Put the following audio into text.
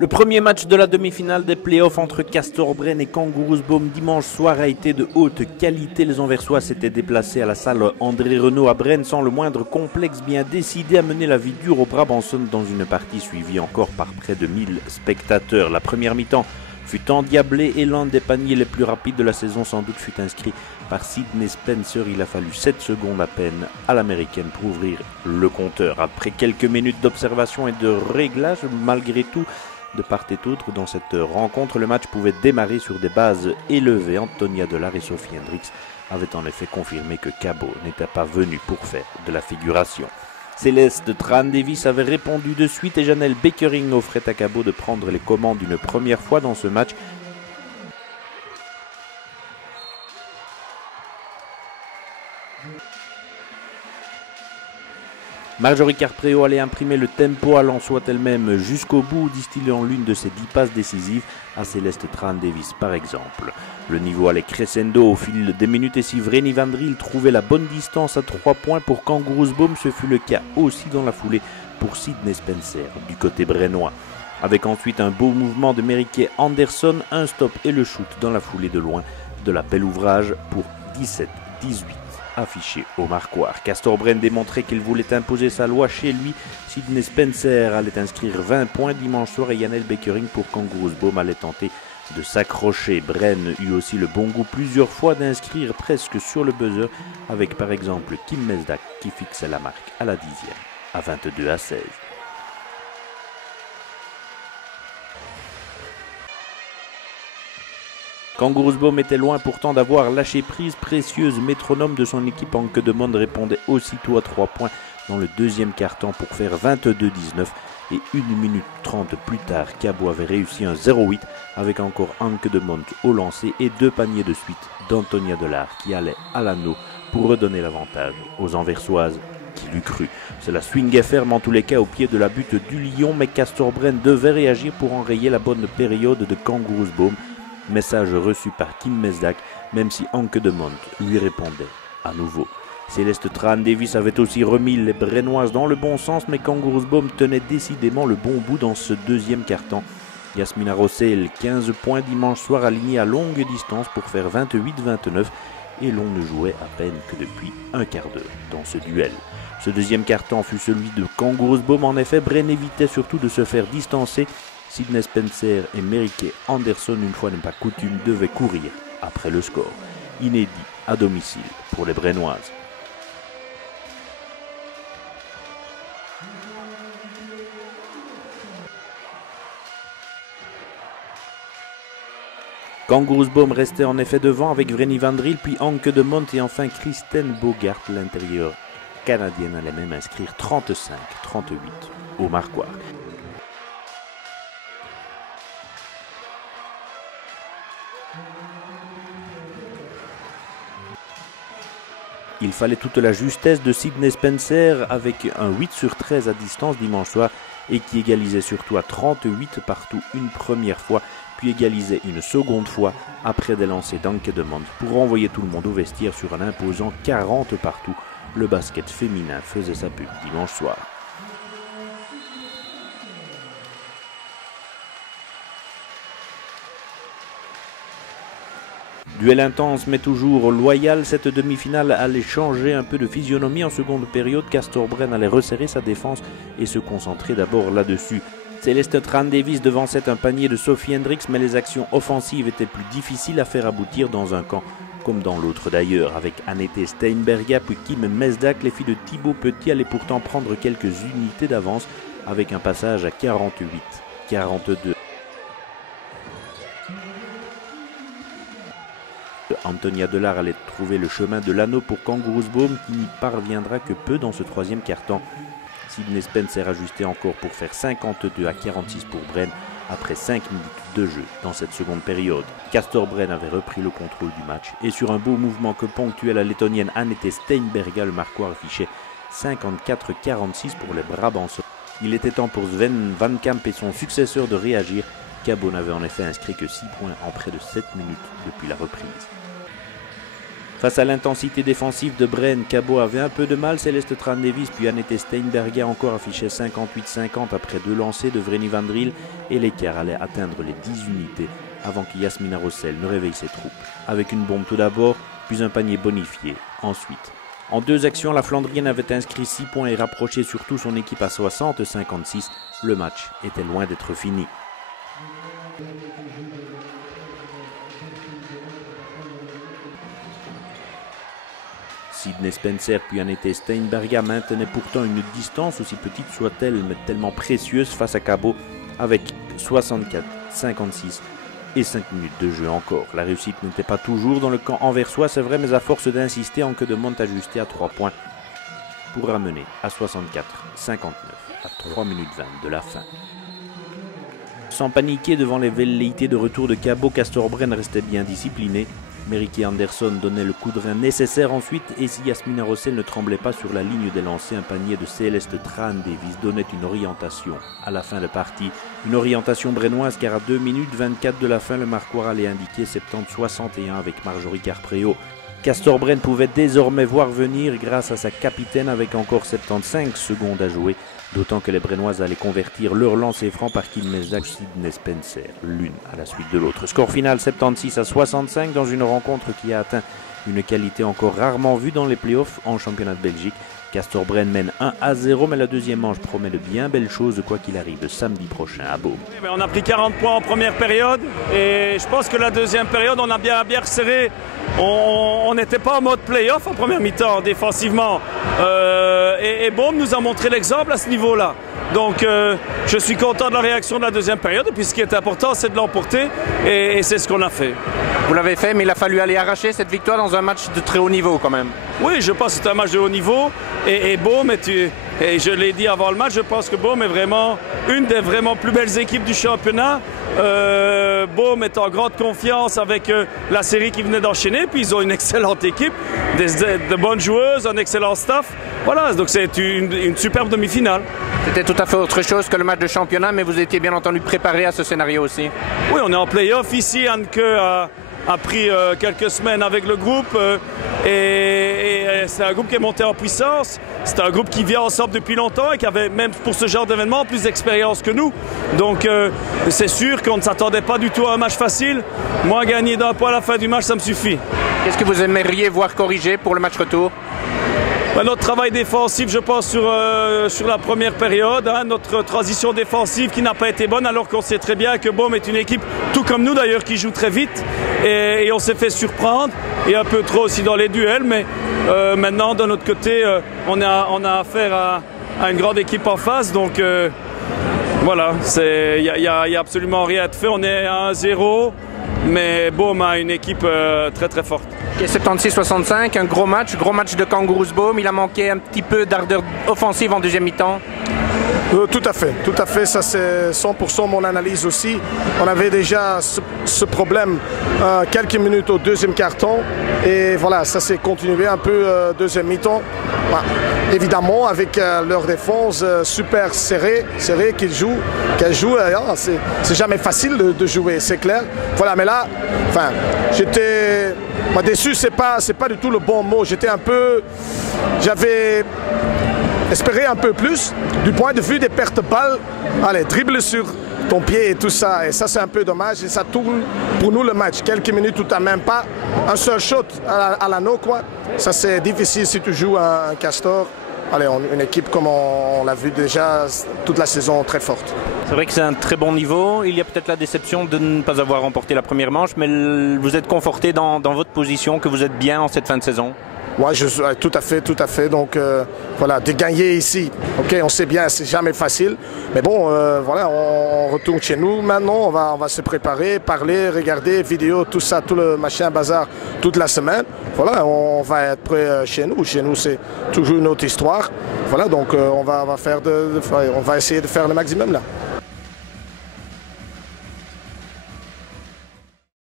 Le premier match de la demi-finale des playoffs entre Castorbren et Kangaroosboom dimanche soir a été de haute qualité. Les Anversois s'étaient déplacés à la salle André Renaud à Brenne sans le moindre complexe, bien décidés à mener la vie dure au Brabançon dans une partie suivie encore par près de 1000 spectateurs. La première mi-temps fut endiablée et l'un des paniers les plus rapides de la saison sans doute fut inscrit par Sidney Spencer. Il a fallu 7 secondes à peine à l'américaine pour ouvrir le compteur. Après quelques minutes d'observation et de réglage, malgré tout, de part et d'autre dans cette rencontre, le match pouvait démarrer sur des bases élevées. Antonia Delard et Sophie Hendricks avaient en effet confirmé que Cabot n'était pas venu pour faire de la figuration. Céleste Tran-Davis avait répondu de suite et Janelle Beckering offrait à Cabot de prendre les commandes une première fois dans ce match. Marjorie Carpréau allait imprimer le tempo allant soit elle-même jusqu'au bout, distillant l'une de ses 10 passes décisives à Céleste Tran-Davis par exemple. Le niveau allait crescendo au fil des minutes et si Vreni Van Driel trouvait la bonne distance à 3 points pour Kangaroosboom, ce fut le cas aussi dans la foulée pour Sidney Spencer du côté brennois. Avec ensuite un beau mouvement de Merike Anderson, un stop et le shoot dans la foulée de loin de la belle ouvrage pour 17-18. Affiché au marquoir. Castorbren démontrait qu'il voulait imposer sa loi chez lui. Sidney Spencer allait inscrire 20 points dimanche soir et Janelle Beckering pour Kangaroosboom allait tenter de s'accrocher. Bren eut aussi le bon goût plusieurs fois d'inscrire presque sur le buzzer avec par exemple Kim Mesdak qui fixait la marque à la 10e à 22-16. Kangaroosboom était loin pourtant d'avoir lâché prise. Précieuse métronome de son équipe en que de monde répondait aussitôt à 3 points dans le deuxième quart-temps pour faire 22-19 et 1 minute 30 plus tard, Cabot avait réussi un 0-8 avec encore Anke de Monte au lancer et 2 paniers de suite d'Antonia Delard qui allait à l'anneau pour redonner l'avantage aux Anversoises. Qui l'eût cru. Cela swingait ferme en tous les cas au pied de la butte du Lion, mais Castorbren devait réagir pour enrayer la bonne période de Kangaroosboom. Message reçu par Kim Mesdak, même si Anke de Monte lui répondait à nouveau. Céleste Tran-Davis avait aussi remis les Brennoises dans le bon sens, mais Kangaroosboom tenait décidément le bon bout dans ce deuxième quart-temps. Yasmina Rossel, 15 points dimanche soir alignée à longue distance pour faire 28-29 et l'on ne jouait à peine que depuis un quart d'heure dans ce duel. Ce deuxième quart-temps fut celui de Kangaroosboom. En effet, Bren évitait surtout de se faire distancer. Sidney Spencer et Merike Anderson, une fois n'est pas coutume, devaient courir après le score. Inédit à domicile pour les Brennoises. Kangaroosboom restait en effet devant avec Vreni Van Driel, puis Anke de Monte et enfin Kristen Bogart. L'intérieur canadienne allait même inscrire 35-38 au marquoir. Il fallait toute la justesse de Sidney Spencer avec un 8 sur 13 à distance dimanche soir et qui égalisait surtout à 38 partout une première fois, puis égalisait une seconde fois après des lancers d'Anke de Monte pour renvoyer tout le monde au vestiaire sur un imposant 40 partout. Le basket féminin faisait sa pub dimanche soir. Duel intense mais toujours loyal, cette demi-finale allait changer un peu de physionomie en seconde période. Castorbren allait resserrer sa défense et se concentrer d'abord là-dessus. Céleste Tran-Davis devançait un panier de Sophie Hendricks, mais les actions offensives étaient plus difficiles à faire aboutir dans un camp comme dans l'autre d'ailleurs. Avec Annette Steinberga puis Kim Mesdak, les filles de Thibaut Petit allaient pourtant prendre quelques unités d'avance avec un passage à 48-42. Antonia Delard allait trouver le chemin de l'anneau pour Kangaroosboom qui n'y parviendra que peu dans ce troisième quart-temps. Sidney Spencer ajustait encore pour faire 52-46 pour Bren après 5 minutes de jeu dans cette seconde période. Castorbren avait repris le contrôle du match et sur un beau mouvement que ponctuait la lettonienne Annette Steinberga, le marquoir affichait 54-46 pour les Brabançons. Il était temps pour Sven Van Kamp et son successeur de réagir. Cabot n'avait en effet inscrit que 6 points en près de 7 minutes depuis la reprise. Face à l'intensité défensive de Bren, Cabot avait un peu de mal. Céleste Tran-Davis puis Annette Steinberger encore affichait 58-50 après 2 lancers de Vreni van Driel et l'écart allait atteindre les 10 unités avant que Yasmina Rossel ne réveille ses troupes. Avec une bombe tout d'abord, puis un panier bonifié ensuite. En 2 actions, la Flandrienne avait inscrit 6 points et rapproché surtout son équipe à 60-56. Le match était loin d'être fini. Sydney Spencer puis Annette Steinberger maintenaient pourtant une distance, aussi petite soit-elle, mais tellement précieuse face à Cabot, avec 64-56 et 5 minutes de jeu encore. La réussite n'était pas toujours dans le camp anversois, c'est vrai, mais à force d'insister, en queue de monte ajusté à 3 points pour ramener à 64-59 à 3 minutes 20 de la fin. Sans paniquer devant les velléités de retour de Cabot, Castorbren restait bien discipliné. Meriky Anderson donnait le coup de rein nécessaire ensuite, et si Yasmina Rossel ne tremblait pas sur la ligne des lancers, un panier de Céleste Tran-Davis donnait une orientation à la fin de partie. Une orientation brennoise car à 2 minutes 24 de la fin, le marquoir allait indiquer 70-61 avec Marjorie Carpreo. Castorbren pouvait désormais voir venir grâce à sa capitaine avec encore 75 secondes à jouer. D'autant que les Brennoises allaient convertir leur lancer franc par Kim Mezak, Sydney Spencer, l'une à la suite de l'autre. Score final 76-65 dans une rencontre qui a atteint une qualité encore rarement vue dans les playoffs en championnat de Belgique. Castorbren mène 1-0, mais la deuxième manche promet de bien belles choses quoi qu'il arrive samedi prochain à Beaume. On a pris 40 points en première période et je pense que la deuxième période on a bien resserré. On n'était pas en mode play-off en première mi-temps défensivement et Beaume nous a montré l'exemple à ce niveau-là. Donc je suis content de la réaction de la deuxième période et puis ce qui est important c'est de l'emporter et c'est ce qu'on a fait. Vous l'avez fait, mais il a fallu aller arracher cette victoire dans un match de très haut niveau quand même. Oui, je pense que c'est un match de haut niveau et Beaume, et je l'ai dit avant le match, je pense que Beaume est vraiment une des vraiment plus belles équipes du championnat. Beaume est en grande confiance avec la série qui venait d'enchaîner, puis ils ont une excellente équipe, de bonnes joueuses, un excellent staff. Voilà, donc c'est une superbe demi-finale. C'était tout à fait autre chose que le match de championnat, mais vous étiez bien entendu préparé à ce scénario aussi. Oui, on est en play-off ici, Anneke a pris quelques semaines avec le groupe et c'est un groupe qui est monté en puissance. C'est un groupe qui vient ensemble depuis longtemps et qui avait même pour ce genre d'événement plus d'expérience que nous. Donc c'est sûr qu'on ne s'attendait pas du tout à un match facile. Moi, gagner d'un point à la fin du match, ça me suffit. Qu'est-ce que vous aimeriez voir corriger pour le match retour? Notre travail défensif, je pense, sur la première période, notre transition défensive qui n'a pas été bonne, alors qu'on sait très bien que Beaume est une équipe, tout comme nous d'ailleurs, qui joue très vite. Et on s'est fait surprendre, et un peu trop aussi dans les duels. Mais maintenant, de notre côté, on a affaire à une grande équipe en face. Donc voilà, il n'y a absolument rien à faire. On est à 1-0, mais Beaume a une équipe très très forte. 76-65, un gros match de Kangaroos Beaume. Il a manqué un petit peu d'ardeur offensive en deuxième mi-temps. Tout à fait, ça c'est 100% mon analyse aussi. On avait déjà ce problème quelques minutes au deuxième quart-temps et voilà, ça s'est continué un peu deuxième mi-temps. Bah, évidemment avec leur défense super serrée qu'elle joue, c'est jamais facile de jouer, c'est clair. Voilà, mais là, enfin, j'étais déçu, c'est pas du tout le bon mot. J'avais espérer un peu plus du point de vue des pertes de balles. Allez, dribble sur ton pied et tout ça. Et ça, c'est un peu dommage. Et ça tourne pour nous le match. Quelques minutes où tu n'as même pas un seul shot à l'anneau, quoi. Ça, c'est difficile si tu joues un Castor. Allez, une équipe comme on l'a vu déjà toute la saison très forte. C'est vrai que c'est un très bon niveau. Il y a peut-être la déception de ne pas avoir remporté la première manche, mais vous êtes conforté dans votre position, que vous êtes bien en cette fin de saison. Ouais, tout à fait. Donc voilà, de gagner ici, ok, on sait bien, c'est jamais facile. Mais bon, voilà, on retourne chez nous maintenant, on va se préparer, parler, regarder, vidéo, tout ça, tout le machin bazar toute la semaine. Voilà, on va être prêt chez nous. Chez nous, c'est toujours une autre histoire. Voilà, donc on va essayer de faire le maximum là.